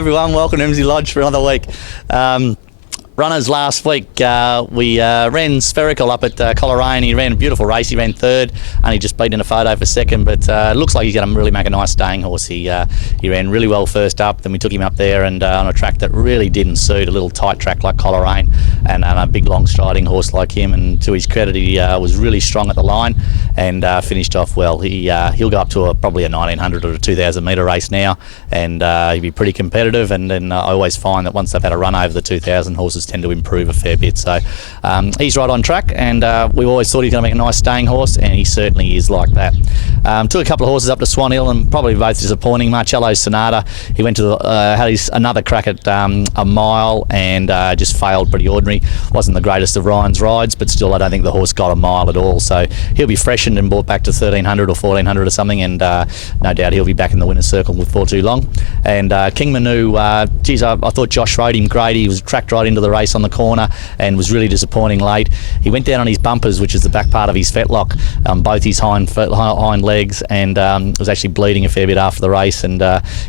everyone, welcome to Emsley Lodge for another week. Runners last week, we ran Spherical up at Coleraine. He ran a beautiful race. He ran third, only just beat in a photo for second, but looks like he's going to really make a nice staying horse. He ran really well first up, then we took him up there and on a track that really didn't suit, a little tight track like Coleraine, and a big long striding horse like him, and to his credit he was really strong at the line and finished off well. He'll go up to probably a 1900 or a 2000 metre race now, and he'll be pretty competitive, and then I always find that once they've had a run over the 2000, horses tend to improve a fair bit. So he's right on track, and we've always thought he's going to make a nice staying horse, and he certainly is like that. Took a couple of horses up to Swan Hill, and probably both disappointing. Marcello Sonata, he went to had another crack at a mile and just failed pretty ordinary. Wasn't the greatest of Ryan's rides, but still I don't think the horse got a mile at all. So he'll be freshened and brought back to 1300 or 1400 or something, and no doubt he'll be back in the winner's circle before too long. And King Manu, geez, I thought Josh rode him great. He was tracked right into the race on the corner and was really disappointing late. He went down on his bumpers, which is the back part of his fetlock, both his hind legs, and was actually bleeding a fair bit after the race, and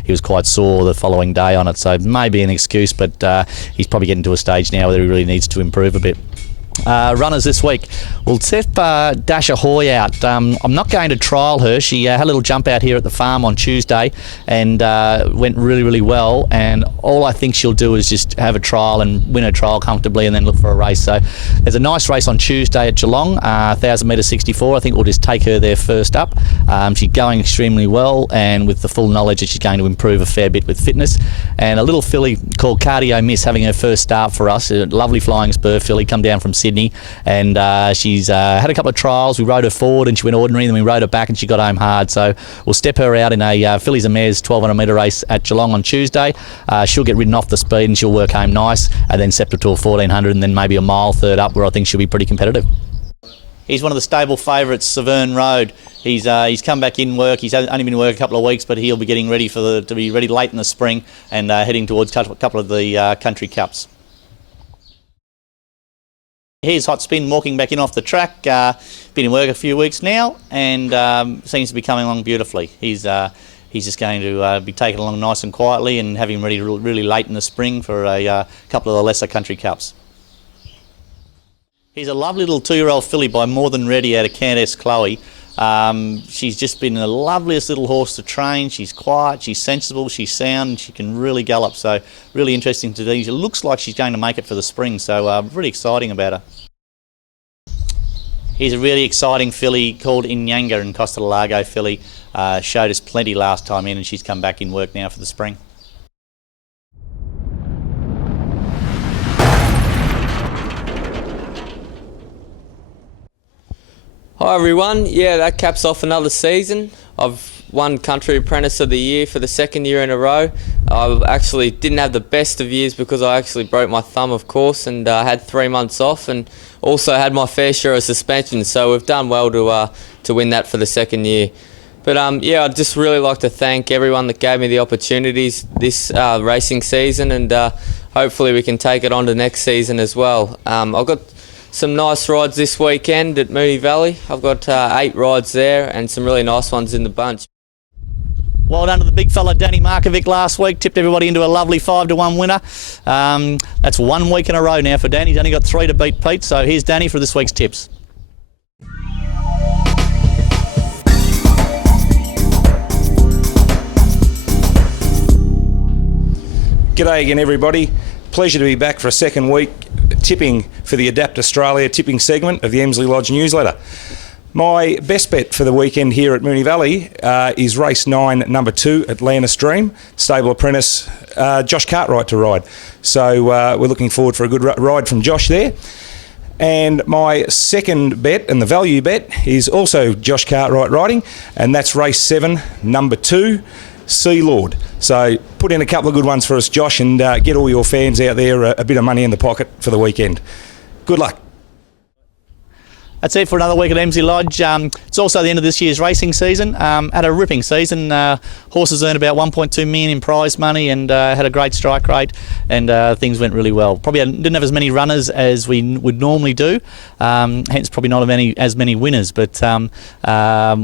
he was quite sore the following day on it. So maybe an excuse, but he's probably getting to a stage now where he really needs to improve a bit. Runners this week, we'll set Dasha Hoy out. I'm not going to trial her. She had a little jump out here at the farm on Tuesday and went really well, and all I think she'll do is just have a trial and win a trial comfortably and then look for a race. So there's a nice race on Tuesday at Geelong, 1000 metre 64. I think we'll just take her there first up. She's going extremely well, and with the full knowledge that she's going to improve a fair bit with fitness. And a little filly called Cardio Miss having her first start for us, a lovely flying spur filly, come down from Sydney, and she's had a couple of trials. We rode her forward and she went ordinary, then we rode her back and she got home hard. So we'll step her out in a fillies and mares 1200 metre race at Geelong on Tuesday. She'll get ridden off the speed and she'll work home nice, and then step her to a 1400 and then maybe a mile third up, where I think she'll be pretty competitive. He's one of the stable favourites, Severn Road. He's come back in work. He's only been in work a couple of weeks, but he'll be getting ready to be ready late in the spring and heading towards a couple of the country cups. Here's Hot Spin walking back in off the track. Been in work a few weeks now and seems to be coming along beautifully. He's just going to be taken along nice and quietly and have him ready really late in the spring for a couple of the lesser country cups. He's a lovely little 2-year-old filly by More Than Ready out of Candace Chloe. She's just been the loveliest little horse to train. She's quiet, she's sensible, she's sound, and she can really gallop. So really interesting to see. It looks like she's going to make it for the spring, so really exciting about her. Here's a really exciting filly called Inyanga in Costa del Lago filly. Showed us plenty last time in, and she's come back in work now for the spring. Hi everyone, yeah, that caps off another season. I've won Country Apprentice of the Year for the second year in a row. I actually didn't have the best of years because I actually broke my thumb, of course, and had 3 months off, and also had my fair share of suspensions, so we've done well to win that for the second year. But yeah, I'd just really like to thank everyone that gave me the opportunities this racing season, and hopefully we can take it on to next season as well. I've got some nice rides this weekend at Moonee Valley. I've got 8 rides there and some really nice ones in the bunch. Well done to the big fella Danny Markovic last week. Tipped everybody into a lovely 5-1 winner. That's 1 week in a row now for Danny. He's only got 3 to beat Pete. So here's Danny for this week's tips. G'day again everybody. Pleasure to be back for a second week tipping for the Adapt Australia tipping segment of the Emsley Lodge newsletter. My best bet for the weekend here at Moonee Valley is race 9, number 2, Atlantis Dream, stable apprentice Josh Cartwright to ride. So we're looking forward for a good ride from Josh there. And my second bet, and the value bet, is also Josh Cartwright riding, and that's race 7, number 2, Sea Lord. So put in a couple of good ones for us, Josh, and get all your fans out there a bit of money in the pocket for the weekend. Good luck. That's it for another week at Emsley Lodge. It's also the end of this year's racing season. Had a ripping season. Horses earned about 1.2 million in prize money and had a great strike rate, and things went really well. Probably didn't have as many runners as we would normally do, hence probably not as many winners, but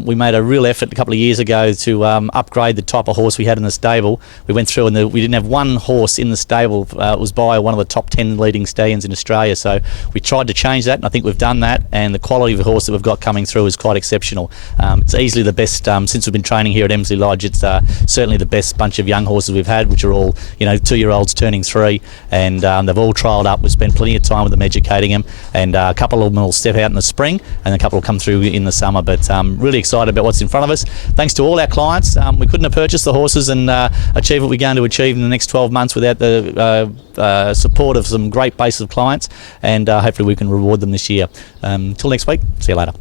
we made a real effort a couple of years ago to upgrade the type of horse we had in the stable. We went through and we didn't have one horse in the stable. It was by one of the top 10 leading stallions in Australia, so we tried to change that, and I think we've done that, and the quality of the horse that we've got coming through is quite exceptional. It's easily the best since we've been training here at Emsley Lodge. It's certainly the best bunch of young horses we've had, which are all 2-year-olds turning 3, and they've all trialled up. We've spent plenty of time with them educating them, and a couple of them will step out in the spring, and a couple will come through in the summer. But really excited about what's in front of us. Thanks to all our clients. We couldn't have purchased the horses and achieve what we're going to achieve in the next 12 months without the support of some great base of clients, and hopefully we can reward them this year. Until next week, see you later.